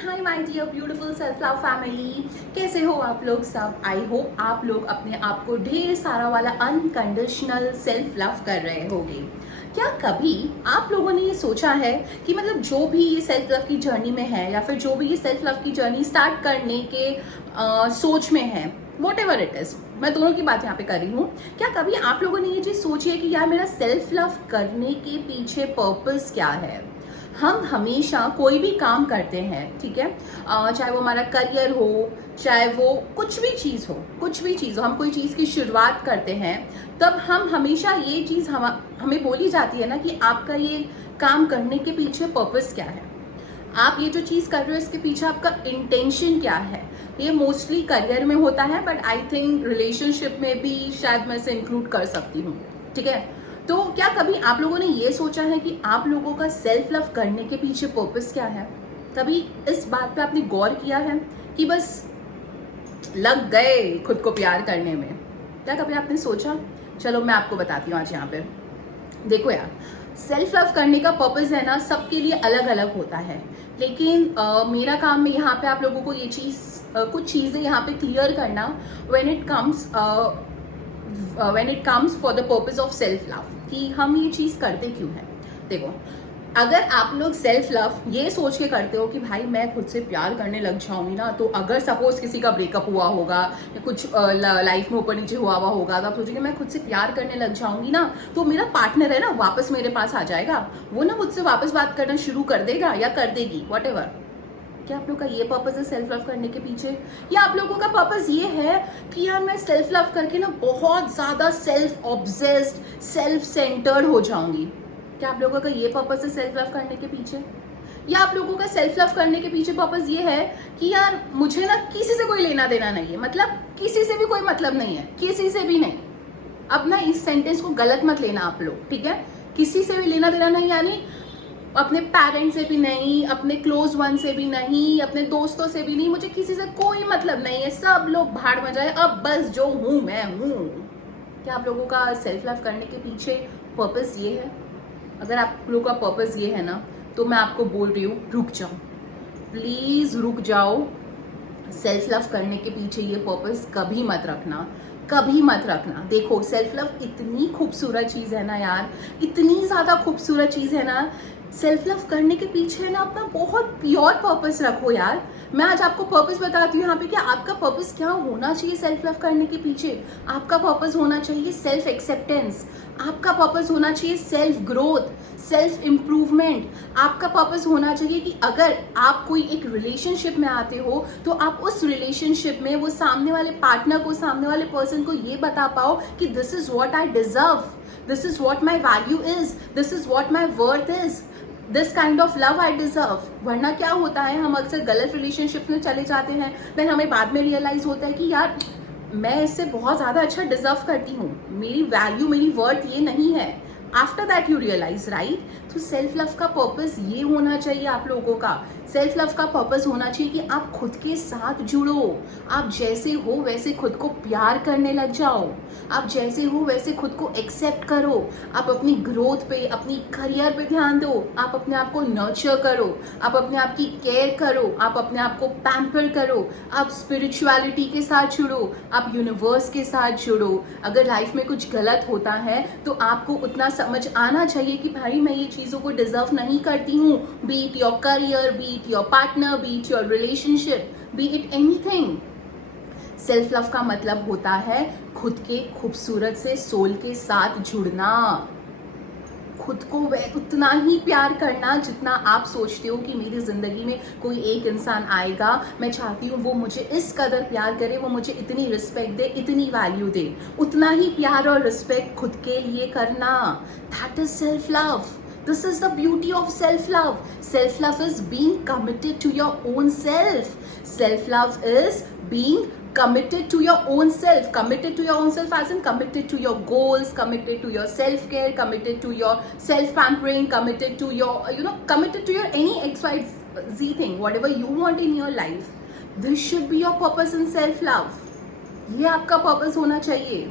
Hi my dear beautiful self love family, कैसे हो आप लोग सब। आई होप आप लोग अपने आप को ढेर सारा वाला अनकंडीशनल सेल्फ लव कर रहे होंगे। क्या कभी आप लोगों ने ये सोचा है कि मतलब जो भी ये सेल्फ लव की जर्नी में है या फिर जो भी ये सेल्फ लव की जर्नी स्टार्ट करने के सोच में है, वॉट एवर इट इज, मैं दोनों की बात यहाँ पे कर रही हूँ। क्या कभी आप लोगों ने ये चीज सोची है कि यार मेरा सेल्फ लव करने के पीछे पर्पस क्या है। हम हमेशा कोई भी काम करते हैं, ठीक है, चाहे वो हमारा करियर हो, चाहे वो कुछ भी चीज़ हो, हम कोई चीज़ की शुरुआत करते हैं, तब हम हमेशा ये चीज़ हमें बोली जाती है ना कि आपका ये काम करने के पीछे पर्पस क्या है, आप ये जो चीज़ कर रहे हो इसके पीछे आपका इंटेंशन क्या है। ये मोस्टली करियर में होता है, बट आई थिंक रिलेशनशिप में भी शायद मैं इसे इंक्लूड कर सकती हूँ, ठीक है। तो क्या कभी आप लोगों ने ये सोचा है कि आप लोगों का सेल्फ लव करने के पीछे पर्पस क्या है। कभी इस बात पे आपने गौर किया है कि बस लग गए खुद को प्यार करने में। क्या कभी आपने सोचा। चलो मैं आपको बताती हूँ आज यहाँ पे। देखो यार, सेल्फ लव करने का पर्पस है ना, सबके लिए अलग अलग होता है, लेकिन मेरा काम है यहाँ पे आप लोगों को ये चीज़ कुछ चीज़ें यहाँ पे क्लियर करना when it comes for the purpose of self love, कि हम ये चीज़ करते क्यों हैं। देखो, अगर आप लोग सेल्फ लव ये सोच के करते हो कि भाई मैं खुद से प्यार करने लग जाऊंगी ना, तो अगर सपोज किसी का ब्रेकअप हुआ होगा या कुछ लाइफ में ऊपर नीचे हुआ होगा, तो आप सोचेंगे मैं खुद से प्यार करने लग जाऊंगी ना, तो मेरा पार्टनर है ना वापस मेरे पास आ जाएगा, वो ना मुझसे वापस बात करना शुरू कर देगा या कर देगी, वट एवर। क्या आप लोग का ये पर्पस है सेल्फ लव करने के पीछे, या आप लोगों का पर्पस ये है कि यार मैं सेल्फ लव करके ना बहुत ज्यादा सेल्फ ऑब्सेस्ड, सेल्फ सेंटर्ड हो जाऊंगी। क्या आप लोगों का ये पर्पस है सेल्फ लव करने के पीछे, या आप लोगों का सेल्फ लव करने के पीछे पर्पस ये है कि यार मुझे ना किसी से कोई लेना देना नहीं है, मतलब किसी से भी कोई मतलब नहीं है, किसी से भी नहीं। अब ना इस सेंटेंस को गलत मत लेना आप लोग, ठीक है। किसी से भी लेना देना नहीं, यानी अपने पेरेंट्स से भी नहीं, अपने क्लोज वन से भी नहीं, अपने दोस्तों से भी नहीं, मुझे किसी से कोई मतलब नहीं है, सब लोग भाड़ में जाए, अब बस जो हूं मैं हूं। क्या आप लोगों का सेल्फ लव करने के पीछे पर्पस ये है। अगर आप लोगों का पर्पस ये है ना, तो मैं आपको बोल रही हूँ रुक जाओ, प्लीज रुक जाओ। सेल्फ लव करने के पीछे ये पर्पस कभी मत रखना, कभी मत रखना। देखो, सेल्फ लव इतनी खूबसूरत चीज़ है ना यार, इतनी ज़्यादा खूबसूरत चीज़ है ना। सेल्फ लव करने के पीछे है ना अपना बहुत प्योर पर्पस रखो यार। मैं आज आपको पर्पस बताती हूँ यहाँ पे कि आपका पर्पस क्या होना चाहिए सेल्फ लव करने के पीछे। आपका पर्पस होना चाहिए सेल्फ एक्सेप्टेंस, आपका पर्पस होना चाहिए सेल्फ ग्रोथ, सेल्फ इम्प्रूवमेंट। आपका पर्पस होना चाहिए कि अगर आप कोई एक रिलेशनशिप में आते हो, तो आप उस रिलेशनशिप में वो सामने वाले पार्टनर को, सामने वाले पर्सन को ये बता पाओ कि this is what I deserve, this is what my value is, this is what my worth is, this kind of love I deserve. वरना क्या होता है, हम अक्सर गलत रिलेशनशिप में चले जाते हैं, देन हमें बाद में रियलाइज होता है कि यार मैं इससे बहुत ज़्यादा अच्छा डिजर्व करती हूँ, मेरी वैल्यू, मेरी वर्थ ये नहीं है। After that you realize, right. तो सेल्फ लव का पर्पस ये होना चाहिए आप लोगों का। सेल्फ लव का पर्पस होना चाहिए कि आप खुद के साथ जुड़ो, आप जैसे हो वैसे खुद को प्यार करने लग जाओ, आप जैसे हो वैसे खुद को एक्सेप्ट करो, आप अपनी ग्रोथ पे, अपनी करियर पे ध्यान दो, आप अपने आप को नर्चर करो, आप अपने आप की केयर करो, आप अपने आप को पैम्पर करो, आप स्पिरिचुअलिटी के साथ जुड़ो, आप यूनिवर्स के साथ जुड़ो। अगर लाइफ में कुछ गलत होता है तो आपको उतना समझ आना चाहिए कि भाई मैं ये चीज़ों को डिजर्व नहीं करती हूँ, B it your career, B it your partner, B it your relationship, B it anything. Self love का मतलब होता है खुद के खूबसूरत से सोल के साथ जुड़ना, खुद को वह उतना ही प्यार करना जितना आप सोचते हो कि मेरी जिंदगी में कोई एक इंसान आएगा, मैं चाहती हूँ वो मुझे इस कदर प्यार करे, वो मुझे इतनी रिस्पेक्ट दे, इतनी वैल्यू दे, उतना ही प्यार और रिस्पेक्ट खुद के लिए करना। That is self love. This is the beauty of self-love. Self-love is being committed to your own self. Self-love is being committed to your own self. Committed to your own self as in committed to your goals, committed to your self-care, committed to your self-pampering, committed to your, committed to your any XYZ thing, whatever you want in your life. This should be your purpose in self-love. ये आपका purpose होना चाहिए।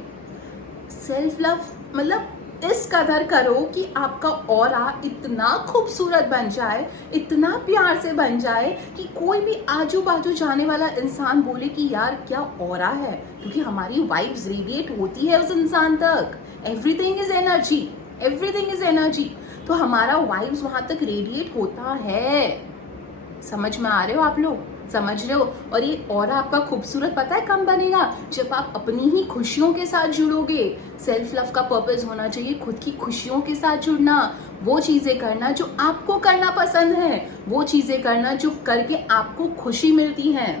Self-love मतलब इस कदर करो कि आपका ऑरा इतना खूबसूरत बन जाए, इतना प्यार से बन जाए कि कोई भी आजू बाजू जाने वाला इंसान बोले कि यार क्या ऑरा है, क्योंकि हमारी वाइब्स रेडिएट होती है उस इंसान तक। Everything is energy, everything is energy. तो हमारा वाइब्स वहां तक रेडिएट होता है। समझ में आ रहे हो आप लोग? समझ रहे हो? और ये ऑरा आपका खूबसूरत पता है कब बनेगा? जब आप अपनी ही खुशियों के साथ जुड़ोगे। सेल्फ लव का पर्पस होना चाहिए खुद की खुशियों के साथ जुड़ना, वो चीजें करना जो आपको करना पसंद है, वो चीजें करना जो करके आपको खुशी मिलती है,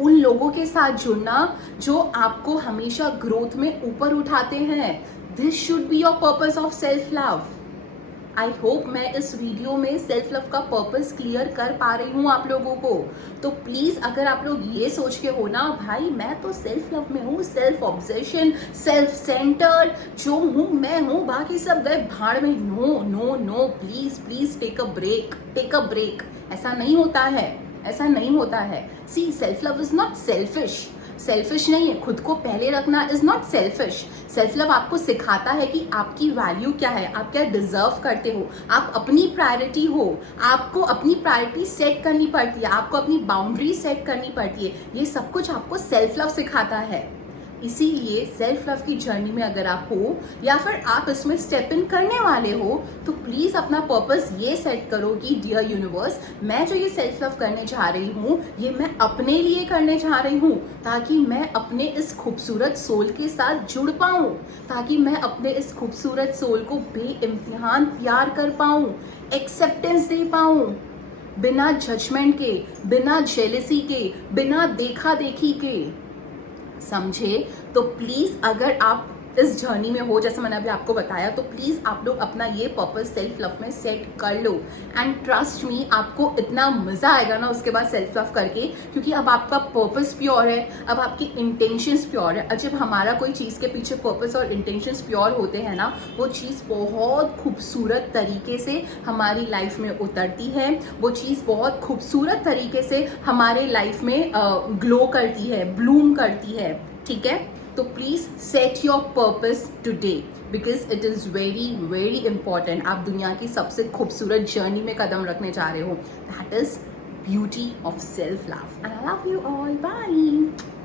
उन लोगों के साथ जुड़ना जो आपको हमेशा ग्रोथ में ऊपर उठाते हैं। This should be your purpose of self love. I hope मैं इस वीडियो में सेल्फ लव का पर्पस क्लियर कर पा रही हूँ आप लोगों को। तो प्लीज अगर आप लोग ये सोच के हो ना भाई मैं तो सेल्फ लव में हूँ, सेल्फ ऑब्सेशन, सेल्फ सेंटर्ड जो हूँ मैं हूँ, बाकी सब गए भाड़ में, no no no, please please take a break, take a break. ऐसा नहीं होता है, ऐसा नहीं होता है। See self love is not selfish, selfish नहीं है। खुद को पहले रखना is not selfish. Self love आपको सिखाता है कि आपकी वैल्यू क्या है, आप क्या डिजर्व करते हो, आप अपनी प्रायोरिटी हो, आपको अपनी प्रायोरिटी सेट करनी पड़ती है, आपको अपनी बाउंड्री सेट करनी पड़ती है। ये सब कुछ आपको सेल्फ लव सिखाता है। इसीलिए सेल्फ लव की जर्नी में अगर आप हो या फिर आप इसमें स्टेप इन करने वाले हो तो प्लीज अपना पर्पस ये सेट करो कि डियर यूनिवर्स, मैं जो ये सेल्फ लव करने जा रही हूँ ये मैं अपने लिए करने जा रही हूँ, ताकि मैं अपने इस खूबसूरत सोल के साथ जुड़ पाऊँ, ताकि मैं अपने इस खूबसूरत सोल को बेइम्तिहान प्यार कर पाऊँ, एक्सेप्टेंस दे पाऊँ, बिना जजमेंट के, बिना जेलसी के, बिना देखा देखी के। समझे? तो प्लीज अगर आप इस जर्नी में हो, जैसे मैंने अभी आपको बताया, तो प्लीज आप लोग अपना ये पर्पस सेल्फ लव में सेट कर लो। एंड ट्रस्ट मी, आपको इतना मजा आएगा ना उसके बाद सेल्फ लव करके, क्योंकि अब आपका पर्पस प्योर है, अब आपकी इंटेंशंस प्योर है। और जब हमारा कोई चीज के पीछे पर्पस और इंटेंशंस प्योर होते हैं ना, वो चीज बहुत खूबसूरत तरीके से हमारी लाइफ में उतरती है, वो चीज बहुत खूबसूरत तरीके से हमारे लाइफ में ग्लो करती है, ब्लूम करती है। ठीक है? तो please set your purpose today because it is very very important. आप दुनिया की सबसे खूबसूरत जर्नी में कदम रखने जा रहे हो। That is beauty of self love. And I love you all. Bye.